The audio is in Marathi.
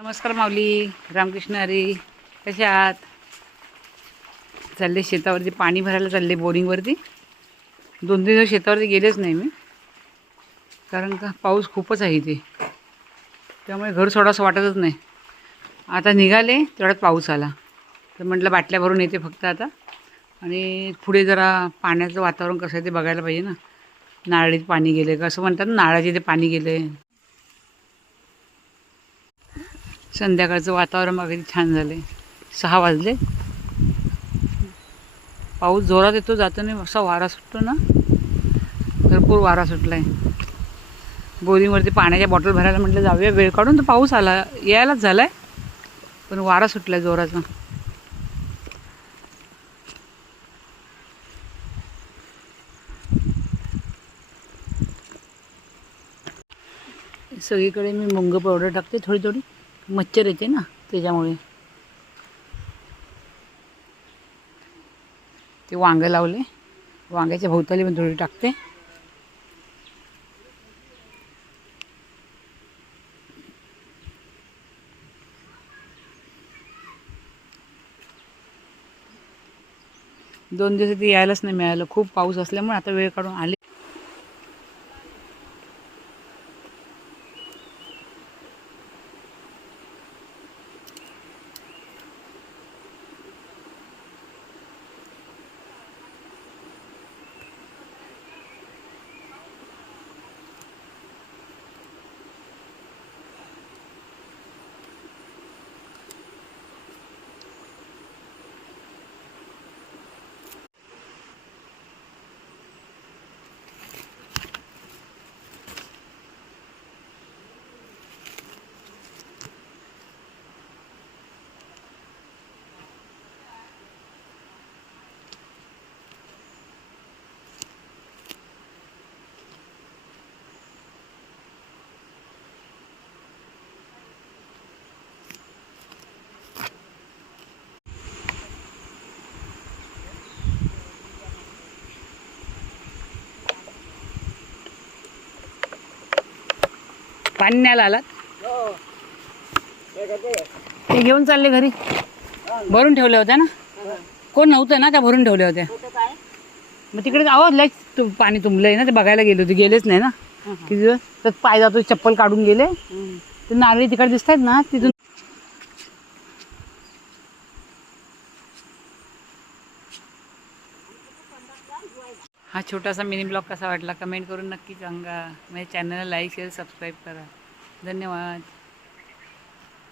नमस्कार माऊली, रामकृष्ण हरी. कसे आहात? चालले शेतावरती पाणी भरायला चालले, बोरिंगवरती. 2-3 दिवस शेतावरती गेलेच नाही मी, कारण का पाऊस खूपच आहे इथे. त्यामुळे घर सोडावंसं वाटतच नाही. आता निघाले तेवढ्यात पाऊस आला, तर म्हटलं बाटल्या भरून येते फक्त आता. आणि पुढे जरा पाण्याचं वातावरण कसं आहे ते बघायला पाहिजे ना. नारळीत पाणी गेले का असं म्हणतात ना, नारळाचे इथे पाणी गेले. संध्याकाळचं वातावरण बघा किती छान झाले. 6 वाजले. पाऊस जोरात येतो, जातो नाही. असा वारा सुटतो ना, भरपूर वारा सुटला आहे. बोरिंगवरती पाण्याच्या बॉटल भरायला म्हटलं जाऊया वेळ काढून, तर पाऊस आला, यायलाच झाला आहे. पण वारा सुटला आहे जोराचा. सगळीकडे मी मुंग पावडर टाकते थोडी थोडी. मच्छर येते ना त्याच्यामुळे. ते वांगं लावले, वांग्याच्या भोवताली पण थोडी टाकते. दोन दिवस ते यायलाच नाही मिळालं, खूप पाऊस असल्यामुळे आता वेळ काढून आले. पाणी न्यायला आलात? ते घेऊन चालले घरी. भरून ठेवल्या होत्या ना, कोण नव्हतं ना, त्या भरून ठेवल्या होत्या. मग तिकडे आवाज लय पाणी तुंबलंय ना, ते बघायला गेले होते, गेलेच नाही ना किती दिवस. तर पाय जातो, चप्पल काढून गेले. ते नारळी तिकडे दिसत आहेत ना, तिथून. हा छोटासा मिनी ब्लॉग कसा वाटला कमेंट करून नक्की सांगा. माझ्या चॅनलला लाईक शेअर सबस्क्राईब करा. धन्यवाद.